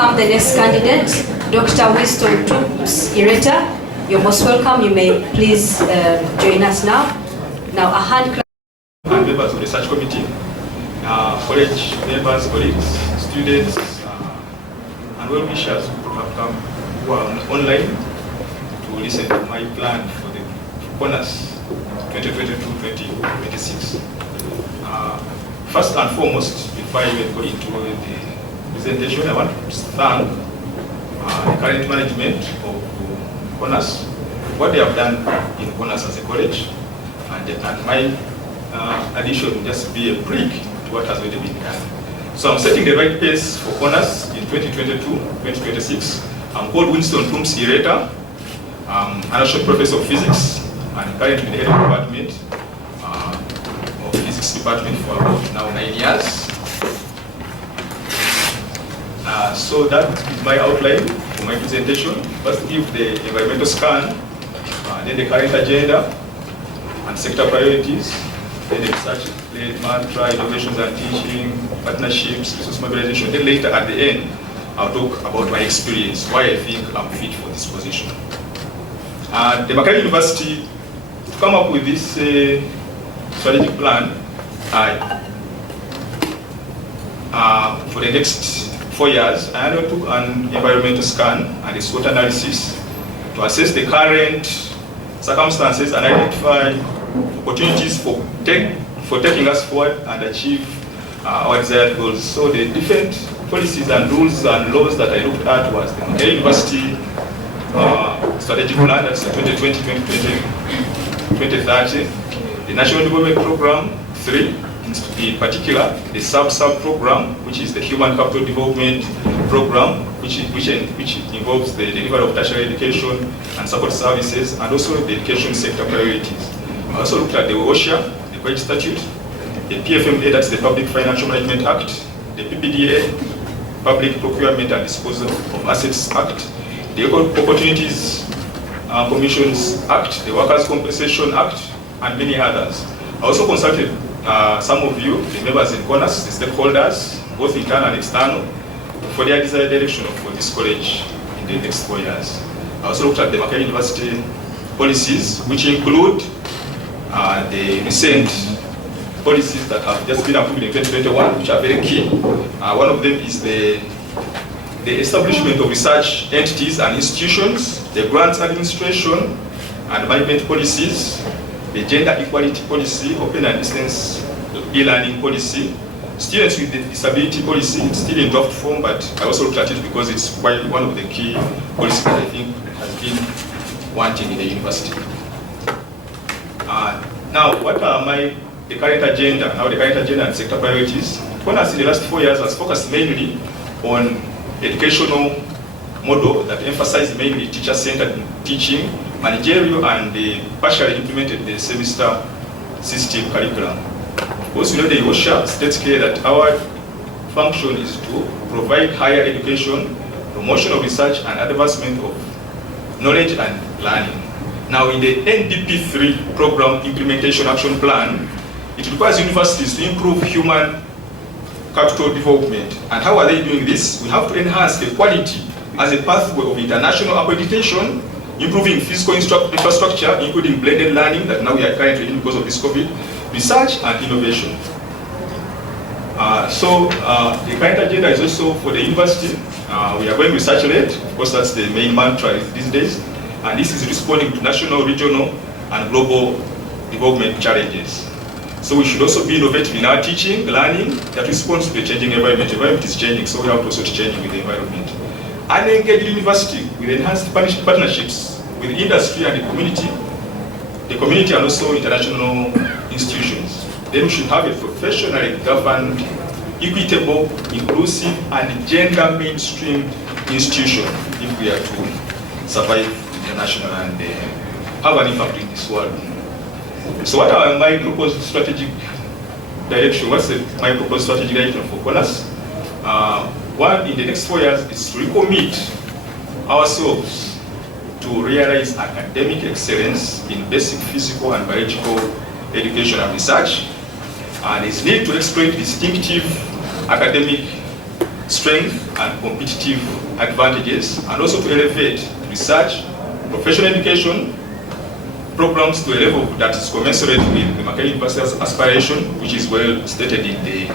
welcome the next candidate, Dr. Winston Toops Ireeta. You're most welcome. You may please join us now. Now, a hand clap. And members of the research committee, college members, colleagues, students, and well-wishers who have come who are online to listen to my plan for the CoNAS 2022-2026. First and foremost, before I even go into the presentation, I want to thank the current management of CoNAS, what they have done in CoNAS as a college, and my addition will just be a brick to what has already been done. So I'm setting the right pace for CoNAS in 2022-2026. I'm called Winston Toops Ireeta. I'm an associate professor of physics and currently the head of department of physics department for about now 9 years. So that is my outline for my presentation. First, give the environmental scan, then the current agenda and sector priorities, then the research-led mantra, innovations and teaching, partnerships, resource mobilization. Then later at the end, I'll talk about my experience, why I think I'm fit for this position. The Makerere University, to come up with this strategic plan for the next 4 years, I undertook an environmental scan and a SWOT analysis to assess the current circumstances and identify opportunities for taking us forward and achieve our desired goals. So the different policies and rules and laws that I looked at was the Makerere University strategic plan, that's the 2020-2030, the National Development Program 3, in particular the sub program, which is the Human Capital Development Program, which involves the delivery of tertiary education and support services, and also the education sector priorities. I also looked at the OSHA, the Wage Statute, the PFMA, that's the Public Financial Management Act, the PPDA, Public Procurement and Disposal of Assets Act, the Equal Opportunities Commissions Act, the Workers' Compensation Act, and many others. I also consulted some of you, the members in CoNAS, the stakeholders, both internal and external, for their desired direction for this college in the next 4 years. I also looked at the Makerere University policies, which include the recent policies that have just been approved in 2021, which are very key. One of them is the establishment of research entities and institutions, the grants administration and management policies, the gender equality policy, open and distance e-learning policy, students with disability policy, it's still in draft form, but I also looked at it because it's quite one of the key policies that I think has been wanting in the university. Now, what are the current agenda? Now, the current agenda and sector priorities. CoNAS in the last 4 years has focused mainly on educational model that emphasized mainly teacher-centered teaching, managerial, and partially implemented the semester system curriculum. Of course, we know the OSHA states clear that our function is to provide higher education, promotion of research, and advancement of knowledge and learning. Now, in the NDP3 program implementation action plan, it requires universities to improve human capital development. And how are they doing this? We have to enhance the quality as a pathway of international accreditation, improving physical infrastructure, including blended learning that now we are currently in because of this COVID, research and innovation. The current agenda is also for the university. We are going research-led. Of course, that's the main mantra these days. And this is responding to national, regional, and global development challenges. So we should also be innovative in our teaching, learning, that responds to the changing environment. The environment is changing, so we have to also change with the environment. And engage university with enhanced partnerships with industry and the community and also international institutions. Then we should have a professionally governed, equitable, inclusive, and gender mainstream institution if we are to survive international and have an impact in this world. So what are my proposed strategic direction? What's my proposed strategic direction for CoNAS? One, in the next 4 years, is to recommit ourselves to realize academic excellence in basic physical and biological education and research, and is need to exploit distinctive academic strength and competitive advantages, and also to elevate research, professional education programs to a level that is commensurate with the Makerere University's aspiration, which is well stated in the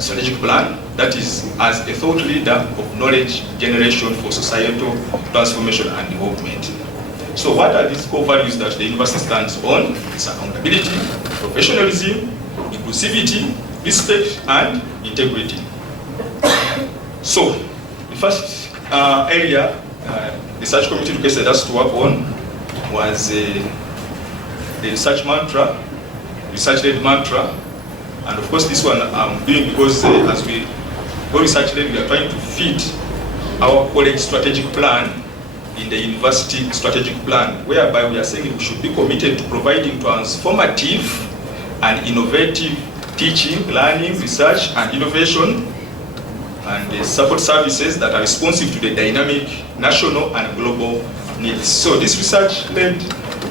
strategic plan, that is as a thought leader of knowledge generation for societal transformation and development. So what are these core values that the university stands on? It's accountability, professionalism, inclusivity, respect, and integrity. So the first area the research committee requested us to work on was the research mantra, research-led mantra. And of course this one I'm doing because as we go research-led, we are trying to fit our college strategic plan in the university strategic plan, whereby we are saying we should be committed to providing transformative and innovative teaching, learning, research, and innovation, and the support services that are responsive to the dynamic national and global needs. So this research-led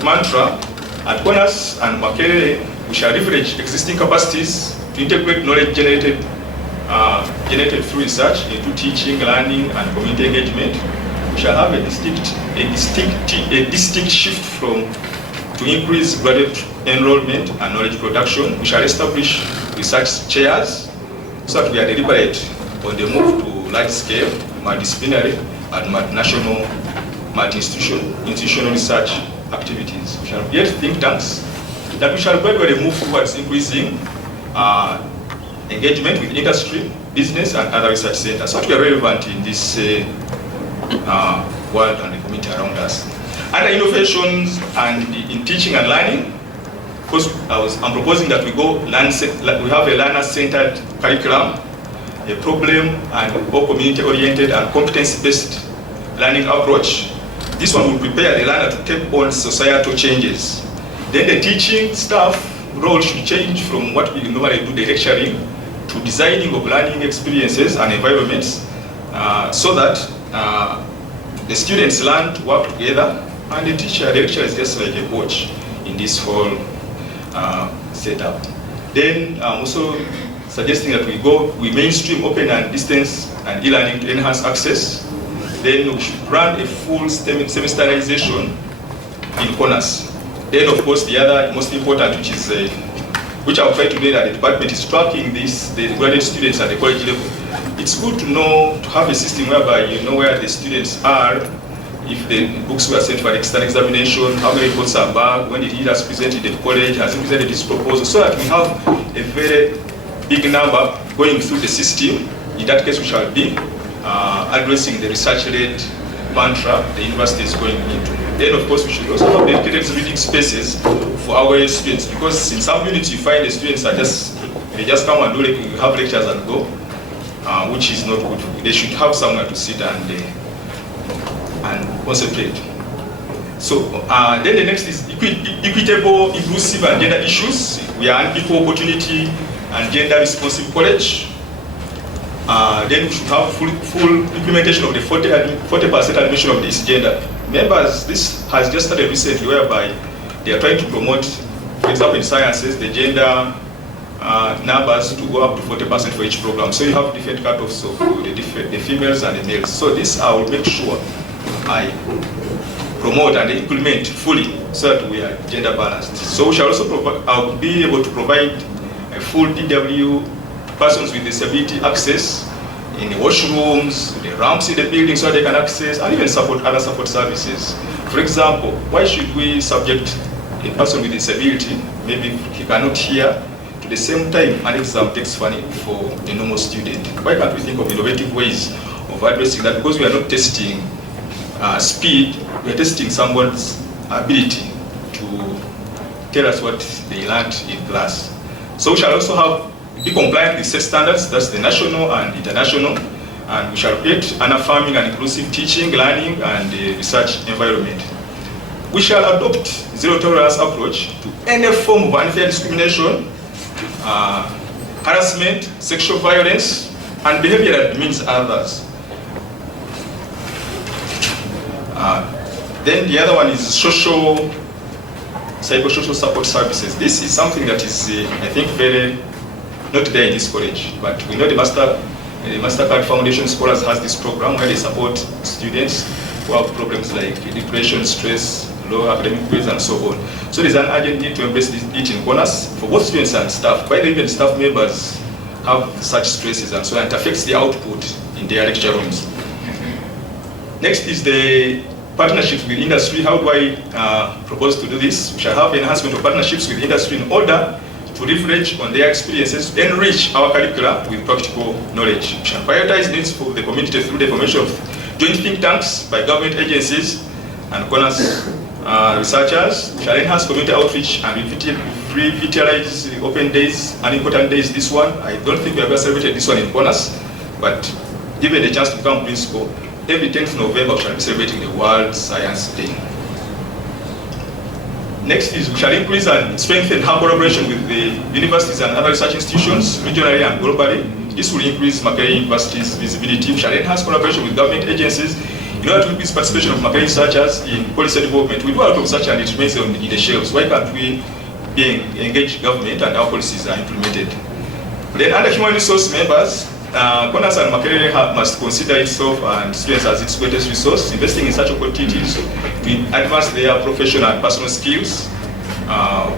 mantra at CoNAS and Makerere, we shall leverage existing capacities to integrate knowledge generated through research into teaching, learning, and community engagement. We shall have a distinct shift to increase graduate enrollment and knowledge production. We shall establish research chairs so that we are deliberate on the move to large-scale, multidisciplinary, and multinational, multi-institutional research activities. We shall create think tanks that we shall gradually move towards increasing engagement with industry, business, and other research centers, so that we are relevant in this world and the community around us. Under innovations and in teaching and learning, because I'm proposing that we have a learner-centered curriculum, a problem and or community-oriented and competency-based learning approach. This one will prepare the learner to take on societal changes. Then the teaching staff role should change from what we normally do, the lecturing, to designing of learning experiences and environments, so that the students learn to work together, and the lecturer is just like a coach in this whole setup. Then also suggesting that we mainstream open and distance and e-learning to enhance access. Then we should run a full semesterization in CoNAS. Then of course the other most important, which I'll try to do that the department is tracking this, the graduate students at the college level. It's good to have a system whereby you know where the students are, if the books were sent for an external examination, how many reports are back, when the leader has presented at the college, has presented his proposal, so that we have a very big number going through the system. In that case, we shall be addressing the research-led mantra the university is going into. Then, of course, we should also have dedicated reading spaces for our students, because in some units you find the students they just come and have lectures and go, which is not good. They should have somewhere to sit and concentrate. So then the next is equitable, inclusive, and gender issues. We are an equal opportunity and gender responsive college. Then we should have full implementation of the 40% admission of this gender. Members, this has just started recently, whereby they are trying to promote, for example, in sciences, the gender numbers to go up to 40% for each program. So you have different cutoffs of the females and the males. So this I will make sure I promote and implement fully, so that we are gender balanced. So we shall also I'll be able to provide a full DW persons with disability access in the washrooms, the ramps in the building, so they can access and even support other support services. For example, why should we subject a person with disability, maybe he cannot hear, to the same time an exam takes for a normal student? Why can't we think of innovative ways of addressing that? Because we are not testing speed, we are testing someone's ability to tell us what they learned in class. So we shall also be compliant with set standards, that's the national and international, and we shall create an affirming and inclusive teaching, learning, and research environment. We shall adopt zero tolerance approach to any form of unfair discrimination, harassment, sexual violence, and behavior that demeans others. Then the other one is psychosocial support services. This is something that is, I think, very not there in this college, but we know the master The MasterCard Foundation Scholars has this program where they support students who have problems like depression, stress, low academic grades, and so on. So there's an urgent need to embrace it in CoNAS for both students and staff. Quite even staff members have such stresses and so on. It affects the output in their lecture rooms. Next is the partnerships with industry. How do I propose to do this? We shall have enhancement of partnerships with industry in order to leverage on their experiences to enrich our curricula with practical knowledge. We shall prioritize needs for the community through the formation of joint think tanks by government agencies and CoNAS researchers. We shall enhance community outreach and revitalize open days and important days. This one, I don't think we have ever celebrated this one in CoNAS, but given the chance to become principal, every 10th November we shall be celebrating the World Science Day. Next is we shall increase and strengthen our collaboration with the universities and other research institutions, regionally and globally. This will increase Makerere University's visibility. We shall enhance collaboration with government agencies in order to increase participation of Makerere researchers in policy development. We do a lot of research and it remains on the shelves. Why can't we engage government and our policies are implemented? Then under human resource members, CoNAS and Makerere must consider itself and students as its greatest resource, investing in such opportunities to advance their professional and personal skills.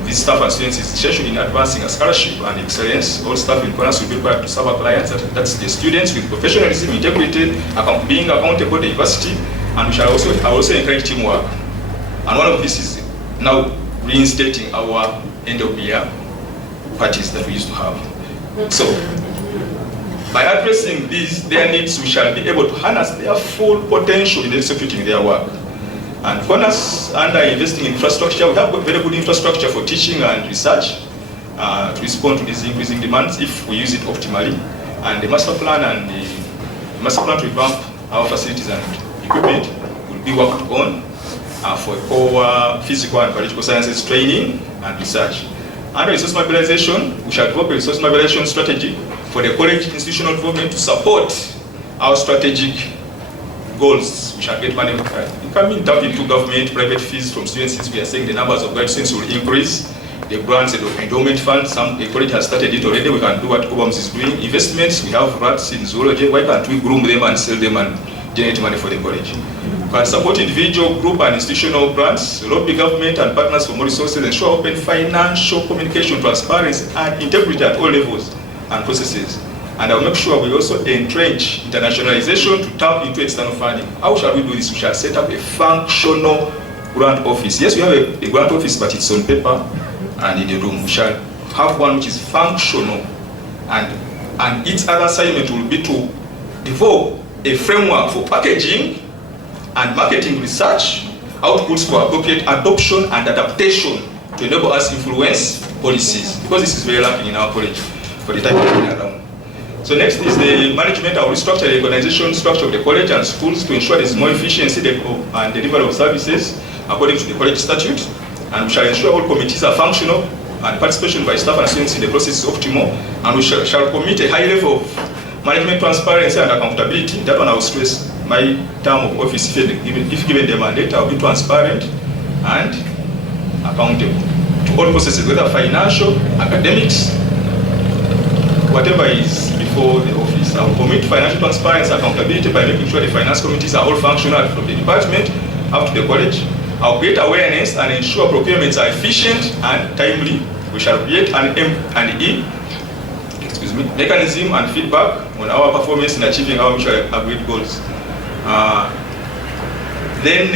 These staff and students is essential in advancing a scholarship and excellence. All staff in CoNAS will be required to serve our clients, that's the students, with professionalism, integrity, being accountable to the university, and we shall also encourage teamwork. And one of this is now reinstating our end of the year parties that we used to have. So, by addressing their needs, we shall be able to harness their full potential in executing their work. And CoNAS, under investing in infrastructure, we have very good infrastructure for teaching and research to respond to these increasing demands if we use it optimally. And the master plan to revamp our facilities and equipment will be worked on for core physical and biological sciences training and research. Under resource mobilization, we shall develop a resource mobilization strategy for the college institutional development to support our strategic goals. We shall get money. We can tap into government, private fees from students, since we are saying the numbers of grad students will increase. The grants and endowment funds, the college has started it already. We can do what COBAMS is doing. Investments, we have rats in zoology. Why can't we groom them and sell them and generate money for the college? We can support individual, group, and institutional grants, lobby government and partners for more resources, ensure open financial communication, transparency, and integrity at all levels and processes. And I'll make sure we also entrench internationalization to tap into external funding. How shall we do this? We shall set up a functional grant office. Yes, we have a grant office, but it's on paper and in the room. We shall have one which is functional, and its other assignment will be to develop a framework for packaging and marketing research outputs for appropriate adoption and adaptation to enable us influence policies, because this is very lacking in our college for the time being around. So next is the management. I will restructure the organization structure of the college and schools to ensure there is more efficiency and delivery of services according to the college statute. And we shall ensure all committees are functional and participation by staff and students in the process is optimal. And we shall commit a high level of management transparency and accountability. That one I will stress. My term of office, if given the mandate, I will be transparent and accountable to all processes, whether financial, academics, whatever is before the office. I will commit financial transparency and accountability by making sure the finance committees are all functional from the department up to the college. I will create awareness and ensure procurements are efficient and timely. We shall create an mechanism and feedback on our performance in achieving our mutually agreed goals. Then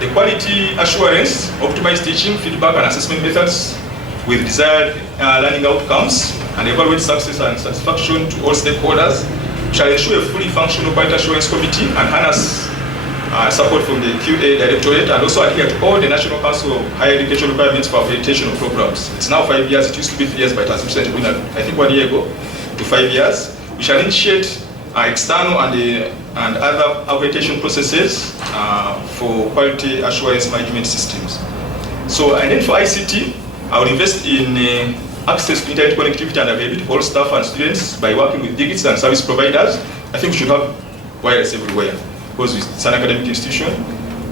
the quality assurance, optimized teaching, feedback and assessment methods with desired learning outcomes, and evaluate success and satisfaction to all stakeholders. Shall ensure a fully functional quality assurance committee and harness support from the QA Directorate, and also adhere to all the National Council of Higher Education requirements for accreditation of programs. It's now 5 years. It used to be 3 years, but it has recently been, I think, 1 year ago to 5 years. We shall initiate external and other accreditation processes for quality assurance management systems. So, and then for ICT, I will invest in access to internet connectivity and availability for all staff and students by working with digits and service providers. I think we should have wireless everywhere, because it's an academic institution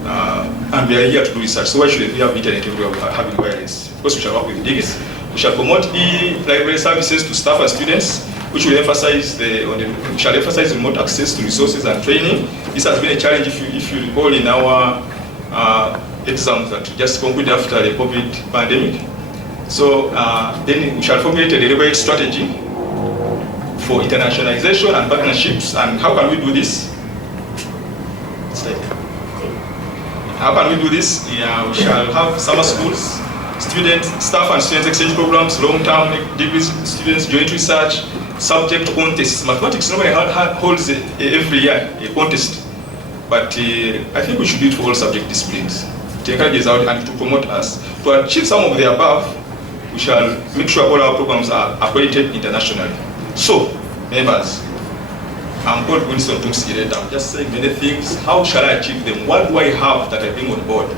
and we are here to do research. So why should we have internet everywhere we are having wireless? Because we shall work with digits. We shall promote e-library services to staff and students. which will emphasize shall emphasize remote access to resources and training. This has been a challenge, if you recall, in our exams that we just concluded after the COVID pandemic. So then we shall formulate a deliberate strategy for internationalization and partnerships. And how can we do this? How can we do this? Yeah, we shall have summer schools, staff and students exchange programs, long-term degrees students, joint research, subject contests. Mathematics normally holds every year a contest, but I think we should do it for all subject disciplines to encourage us out and to promote us. To achieve some of the above, we shall make sure all our programs are accredited internationally. So, members, I'm called Winston Tumsi Ireeta. I'm just saying many things. How shall I achieve them? What do I have that I bring on board?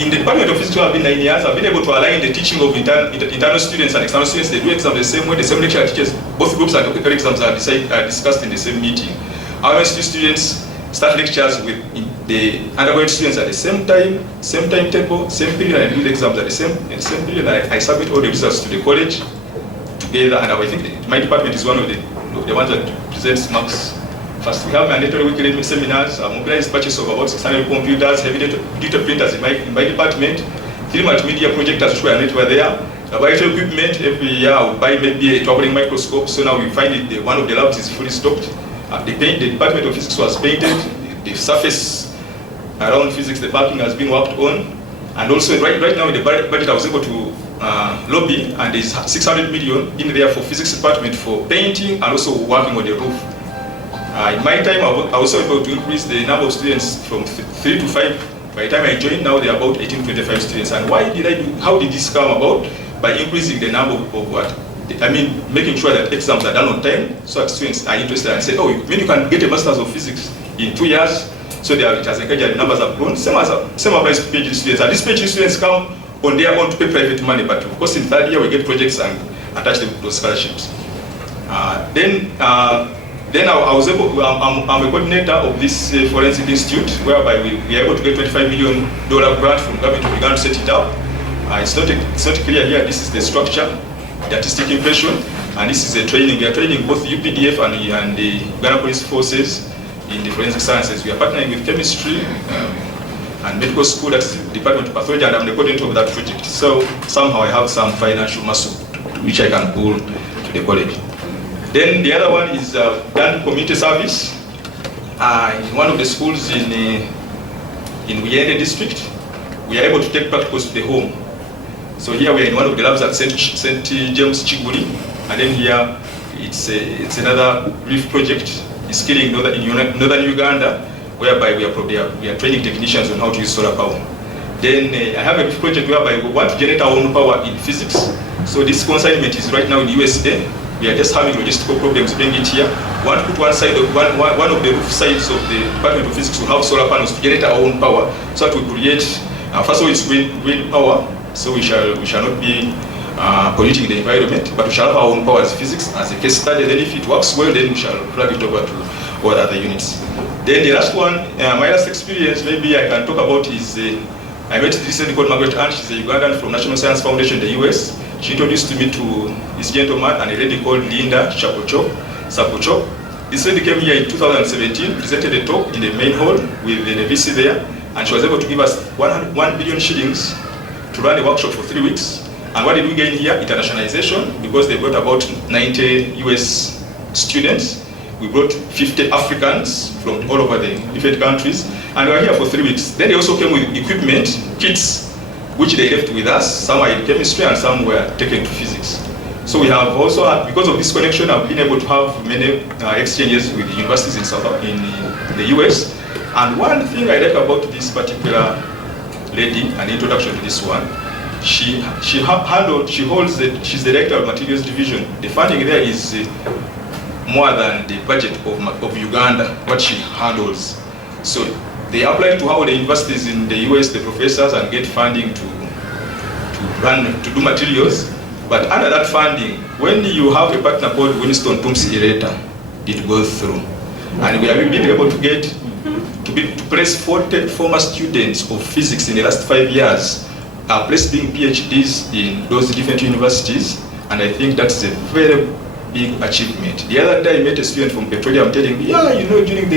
In the Department of Physics, I've been 9 years. I've been able to align the teaching of internal students and external students. They do exams the same way. The same lecturer teaches. Both groups and technical exams are discussed in the same meeting. Our university students start lectures with the undergraduate students at the same time, same timetable, same period, and do the exams at the same period. I submit all the results to the college together, and I think my department is one of the ones that presents marks first. We have mandatory weekly seminars, mobilized purchase of about 600 computers, heavy data printers in my department, film multimedia projectors which were there. Laboratory equipment, every year I would buy maybe a traveling microscope, so now we find it, one of the labs is fully stocked. The Department of Physics was painted, the surface around physics, the parking has been worked on, and also right now in the budget I was able to lobby, and there's 600 million in there for physics department for painting and also working on the roof. In my time, I was also able to increase the number of students from 3 to 5. By the time I joined, now there are about 18 to 25 students. And why did I do? How did this come about? By increasing the number of what? I mean, making sure that exams are done on time, so that students are interested and say, oh, you can get a master's of physics in 2 years. So it has encouraged, the numbers have grown. Same applies to PhD students. And these PhD students come on their own to pay private money, but of course in third year we get projects and attach them to those scholarships. Then I was able. I'm a coordinator of this forensic institute, whereby we are able to get $25 million grant from government to begin to set it up. It's not clear here. This is the structure, the artistic impression, and this is the training. We are training both UPDF and the Ghana Police Forces in the forensic sciences. We are partnering with chemistry and medical school, that's the Department of Pathology, and I'm the coordinator of that project. So somehow I have some financial muscle which I can pull to the college. Then the other one is done community service. In one of the schools in Uyende district, we are able to take practicals to the home. So here we are in one of the labs at St. James Chiguri, and then here it's another reef project. It's killing in northern Uganda, whereby we are training technicians on how to use solar power. Then I have a project whereby we want to generate our own power in physics. So this consignment is right now in the USA. We are just having logistical problems to bring it here. We want to put one of the roof sides of the Department of Physics will have solar panels to generate our own power, so that we create, first of all it's wind power, so we shall not be polluting the environment, but we shall have our own power as physics, as a case study. Then if it works well, then we shall plug it over to all other units. Then the last one, my last experience, maybe I can talk about is, I met this lady called Makerere. She's a Ugandan from National Science Foundation in the US. She introduced me to this gentleman and a lady called Linda Sapochok. This lady came here in 2017, presented a talk in the main hall with the VC there, and she was able to give us 1 billion shillings to run a workshop for 3 weeks. And what did we gain here? Internationalization, because they brought about 90 US students. We brought 50 Africans from all over the different countries, and we were here for 3 weeks. Then they also came with equipment, kits, which they left with us. Some are in chemistry and some were taken to physics. So we have also had, because of this connection, I've been able to have many exchanges with universities in the US. And one thing I like about this particular lady, an introduction to this one, she's the director of materials division. The funding there is more than the budget of Uganda, what she handles. So they apply to all the universities in the US, the professors, and get funding to do materials. But under that funding, when you have a partner called Winston Tumsi Ireeta, it goes through. And we have been able to get to place 40 former students of physics in the last 5 years, placed being PhDs in those different universities. And I think that's a very big achievement. The other day I met a student from petroleum telling me, yeah, you know, during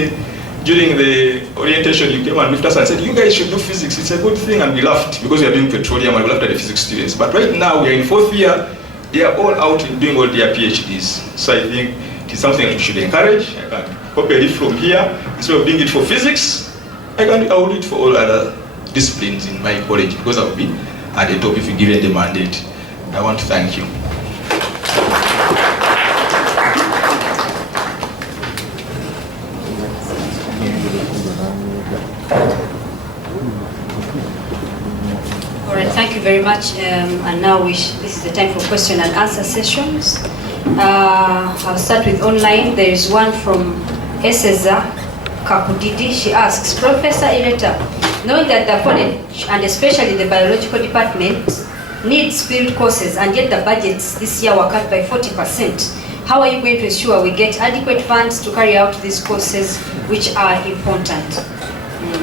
the orientation you came and met us and said, you guys should do physics, it's a good thing, and we laughed because we are doing petroleum and we laughed at the physics students. But right now we are in 4th year, they are all out in doing all their PhDs. So I think it is something that we should encourage. I can copy it from here. Instead of doing it for physics, I will do it for all other disciplines in my college because I will be at the top if you given the mandate. I want to thank you. All right, thank you very much. And now this is the time for question and answer sessions. I'll start with online. There is one from Eseza Kakudidi. She asks, Professor Ireeta, knowing that the college and especially the biological department needs field courses and yet the budgets this year were cut by 40%, how are you going to ensure we get adequate funds to carry out these courses which are important?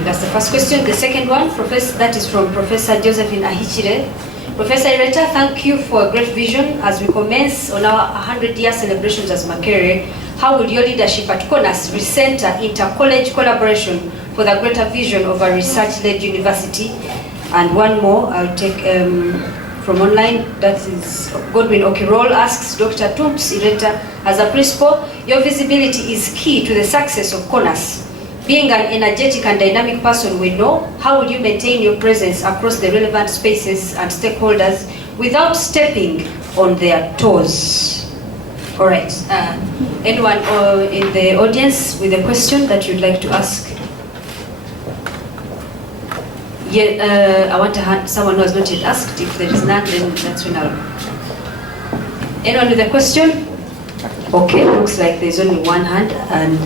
That's the first question. The second one, that is from Professor Josephine Ahichire. Professor Ireeta, thank you for a great vision. As we commence on our 100-year celebrations as Makerere, how will your leadership at CoNAS recenter inter-college collaboration for the greater vision of a research-led university? And one more, I'll take from online, that is Godwin Okirol asks, Dr. Tumps Ireeta, as a principal, your visibility is key to the success of CoNAS. Being an energetic and dynamic person we know, how will you maintain your presence across the relevant spaces and stakeholders without stepping on their toes? All right, anyone in the audience with a question that you'd like to ask? Yeah, I want to hand someone who has not yet asked. If there is none, then that's when I'll... Anyone with a question? Okay, looks like there's only one hand, and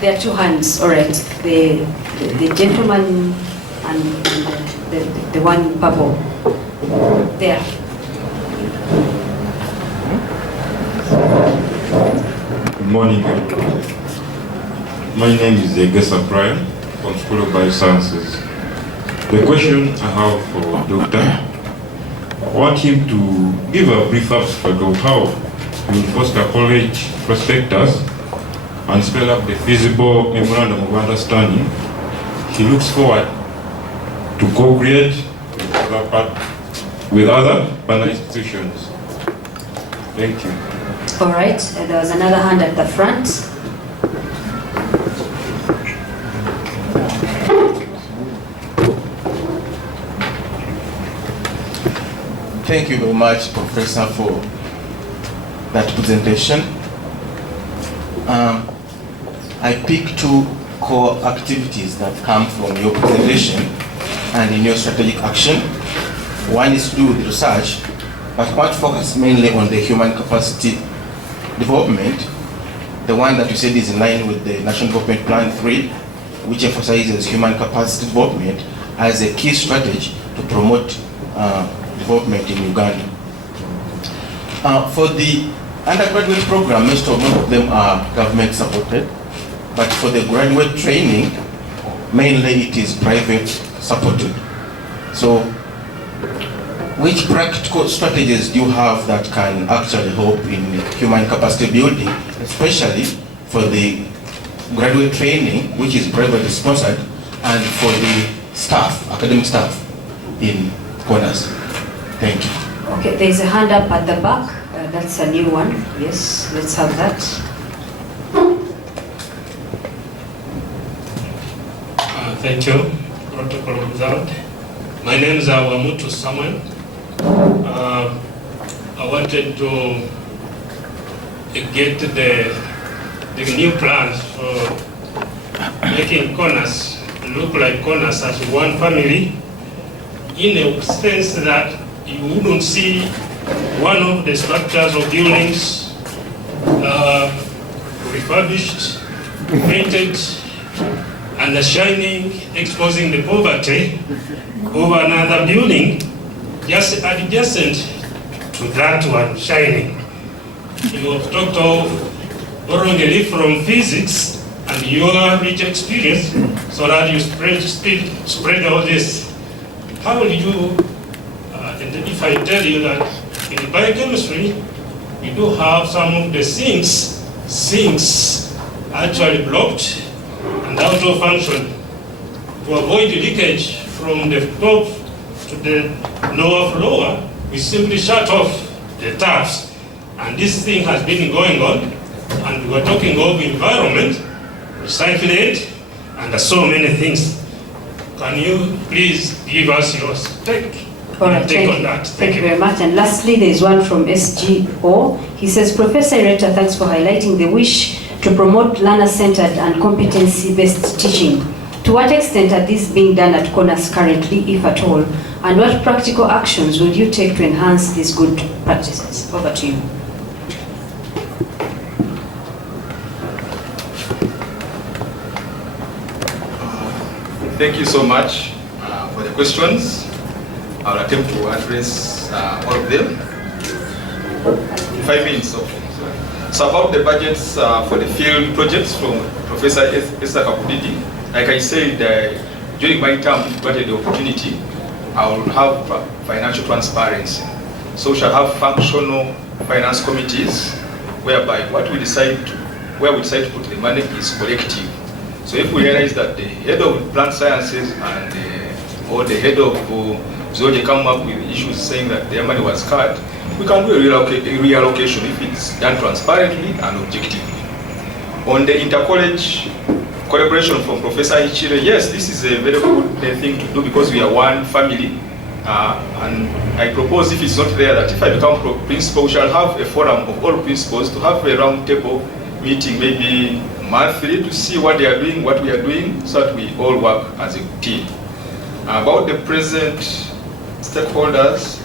there are two hands. All right, the gentleman and the one in purple. There. Good morning. My name is Gesa Brian from School of Biosciences. The question I have for Doctor, I want him to give a brief abstract of how he will foster college prospectus and spell up the feasible memorandum of understanding he looks forward to co-create with other partner institutions. Thank you. All right, there was another hand at the front. Thank you very much, Professor, for that presentation. I pick two core activities that come from your presentation and in your strategic action. One is to do with research, but I want to focus mainly on the human capacity development, the one that you said is in line with the National Development Plan 3, which emphasizes human capacity development as a key strategy to promote development in Uganda. For the undergraduate program, most of them are government supported, but for the graduate training, mainly it is private supported. So, which practical strategies do you have that can actually help in human capacity building, especially for the graduate training, which is privately sponsored, and for the staff, academic staff in CoNAS? Thank you. Okay, there's a hand up at the back. That's a new one. Yes, let's have that. Thank you. Protocol observed. My name is Awamutu Samuel. I wanted to get the new plans for making CoNAS look like CoNAS as one family, in a sense that you wouldn't see one of the structures or buildings refurbished, painted, and shining, exposing the poverty of another building just adjacent to that one shining. You have talked of borrowing a leaf from physics and your rich experience so that you spread all this. How will you, and if I tell you that in biochemistry, we do have some of the sinks actually blocked and out of function. To avoid leakage from the top to the lower floor, we simply shut off the taps. And this thing has been going on, and we're talking of environment, recyclate, and so many things. Can you please give us your take? All right, on that. Thank you very much. And lastly, there is one from SGO. He says, Professor Ireeta, thanks for highlighting the wish to promote learner-centered and competency-based teaching. To what extent are these being done at CoNAS currently, if at all? And what practical actions will you take to enhance these good practices? Over to you. Thank you so much for the questions. I'll attempt to address all of them. 5 minutes. So about the budgets for the field projects from Professor Esther Kapudidi, like I said, during my term, if granted the opportunity, I will have financial transparency. So we shall have functional finance committees, whereby where we decide to put the money is collective. So if we realize that the head of plant sciences and or the head of zoology come up with issues saying that their money was cut, we can do a reallocation if it's done transparently and objectively. On the inter-college collaboration from Professor Ichire, yes, this is a very good thing to do because we are one family. And I propose, if it's not there, that if I become principal, we shall have a forum of all principals to have a round table meeting, maybe monthly, to see what they are doing, what we are doing, so that we all work as a team. About the present stakeholders,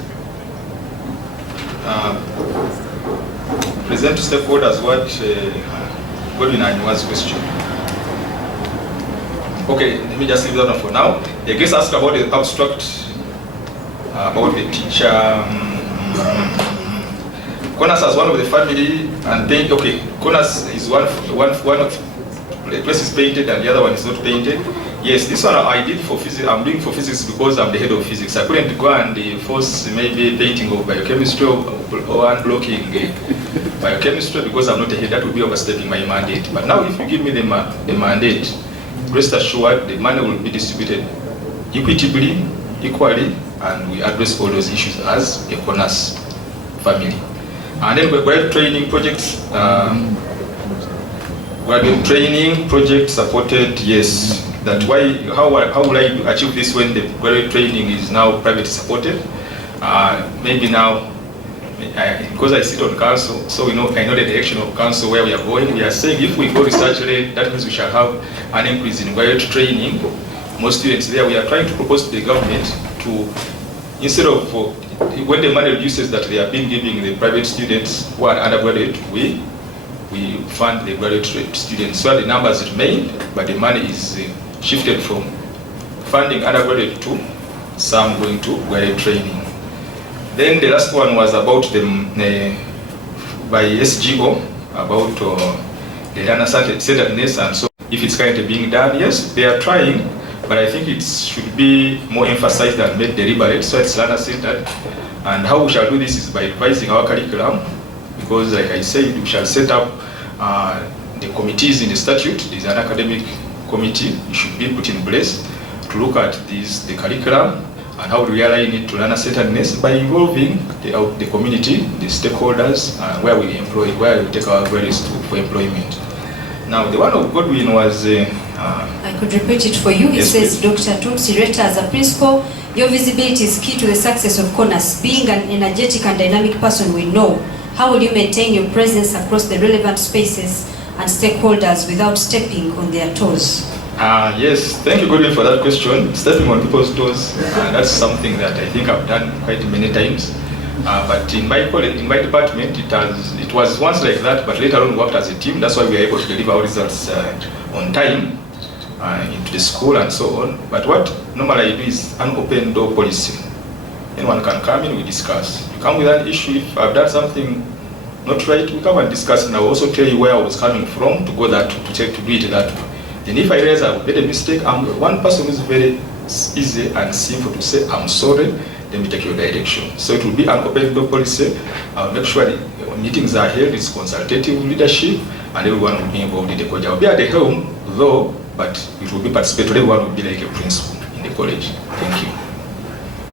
what Godwin Anyua's question. Okay, let me just leave that one for now. The guest asked about the abstract, about the teacher. CoNAS as one of the family and paint. Okay, CoNAS is one of the place is painted and the other one is not painted. Yes, this one I did for physics. I'm doing for physics because I'm the head of physics. I couldn't go and force maybe painting of biochemistry or unblocking biochemistry because I'm not the head. That would be overstepping my mandate. But now, if you give me the mandate, rest assured the money will be distributed equitably, equally, and we address all those issues as a CoNAS family. And then we're training projects. Graduate training project supported, yes. That why? How will I achieve this when the graduate training is now private supported? Maybe now, because I sit on council, so I know the direction of council where we are going. We are saying if we go research-led, that means we shall have an increase in graduate training. More students there. We are trying to propose to the government to, instead of when the money reduces that they have been giving the private students who are undergraduate, we fund the graduate students. So the numbers remain, but the money is shifted from funding undergraduate to some going to graduate training. Then the last one was about by SGO, about the learner-centeredness, and so if it's currently being done, yes, they are trying, but I think it should be more emphasized and made deliberate, so it's learner-centered. And how we shall do this is by revising our curriculum, because like I said, we shall set up the committees in the statute. There's an academic committee, it should be put in place to look at the curriculum and how to realign it to learner-centeredness by involving the community, the stakeholders, where we take our graduates for employment. Now, the one of Godwin was... I could repeat it for you. It says, please. Dr. Tumsi Ireeta, as a principal, your visibility is key to the success of CoNAS. Being an energetic and dynamic person we know, how will you maintain your presence across the relevant spaces and stakeholders without stepping on their toes? Yes, thank you, Godwin, for that question. Stepping on people's toes, that's something that I think I've done quite many times. But in my department, it was once like that, but later on worked as a team. That's why we are able to deliver our results on time into the school and so on. But what normally I do is an open door policy. Anyone can come in, we discuss. You come with an issue, if I've done something not right, we come and discuss, and I will also tell you where I was coming from to go to do it that way. And if I realize I've made a mistake, I'm one person who is very easy and simple to say, I'm sorry, let me take your direction. So it will be an open door policy. I'll make sure meetings are held, it's consultative leadership, and everyone will be involved in the college. I'll be at the helm, though, but it will be participatory. Everyone will be like a principal in the college. Thank you.